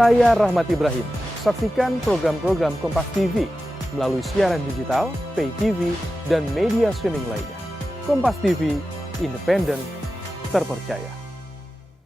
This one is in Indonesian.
Saya Rahmat Ibrahim. Saksikan program-program Kompas TV melalui siaran digital, pay TV, dan media streaming lainnya. Kompas TV, independen, terpercaya.